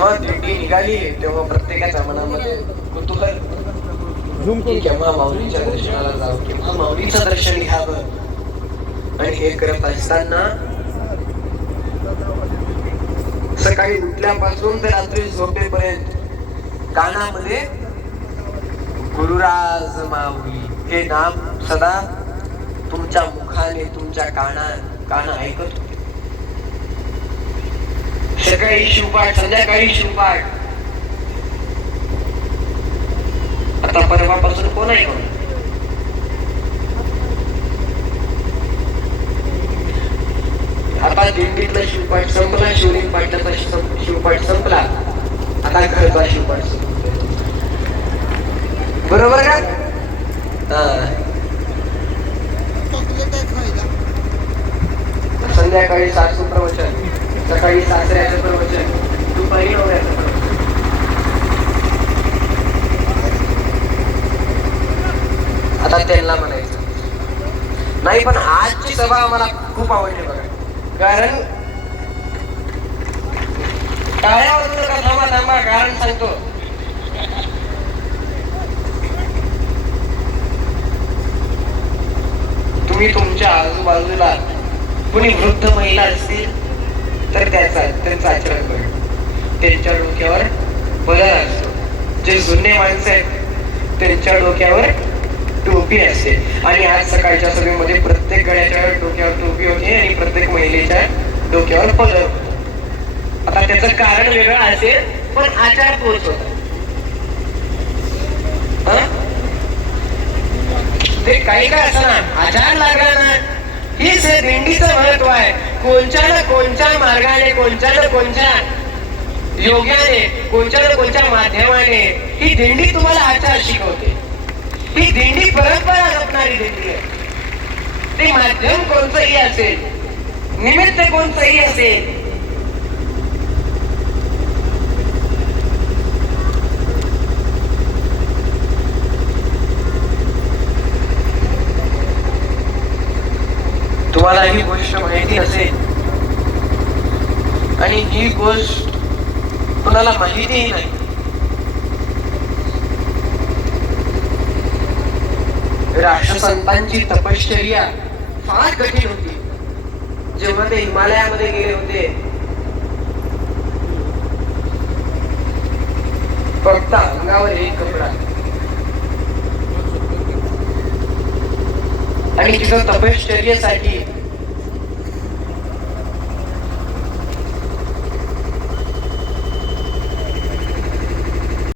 जेव्हा दिंडी निघाली तेव्हा प्रत्येकाच्या मनामध्ये कुतूहल. की केव्हा माऊलीच्या दर्शनाला जावं केव्हा माऊलीचं दर्शन घ्यावं? आणि हे करत असताना सकाळी उठल्यापासून ते रात्री झोपेपर्यंत कानामध्ये गुरुराज माऊली. हे नाम सदा तुमच्या मुखाने तुमच्या काना कान ऐकत सकाळी शिवपाठ संध्याकाळी शिवपाठ आता परवापासून कोण आहे कोण आता दिंडीतला शिवपाठ संपला शिवलिंग पाटलाचा शिव- शिवपाठ संपला. आता घरचा शिवपाठ संपला. बरोबर का. संध्याकाळी सासू प्रवचन सकाळी सासऱ्याचं प्रवचन दुपारी नवऱ्याचं प्रवचन आता त्यांना म्हणायचं. नाही पण आजची सभा आम्हाला खूप आवडली बघा. कारण टाळ्या वाजवू नका थांबा थांबा कारण सांगतो. तुम्ही तुमच्या आजूबाजूला कुणी वृद्ध महिला असतील तर त्याचा त्यांचं आचरण करणं त्यांच्या डोक्यावर बदल असतो जे जुने माणसं आहेत त्यांच्या डोक्यावर टोपी असते आणि आज सकाळच्या सभेमध्ये प्रत्येक गड्याच्या डोक्यावर टोपी होती आणि प्रत्येक महिलेच्या डोक्यावर पदर होतो. आता त्याचं कारण वेगळं असेल पण आचार तोच होता. ते काही काय असणार? आचार लागला ना हीच हे दिंडीचं महत्त्व आहे. कोणत्या ना कोणत्या मार्गाने कोणत्या ना कोणत्या योग्याने कोणत्या ना कोणत्या माध्यमाने ही दिंडी तुम्हाला आचार शिकवते. ही दिंडी परंपरा जपणारी दिंडी आहे. ते माध्यम कोणतंही असेल निमित्त कोणतंही असेल तुम्हाला ही गोष्ट माहिती असेल. आणि ही गोष्ट कुणाला माहितीही नाही. राष्ट्रसंतांची तपश्चर्या फार कठीण होती. जेव्हा ते हिमालयामध्ये गेले होते. फक्त अंगावर एक कपडा. आणि तिथं तपश्चर्येसाठी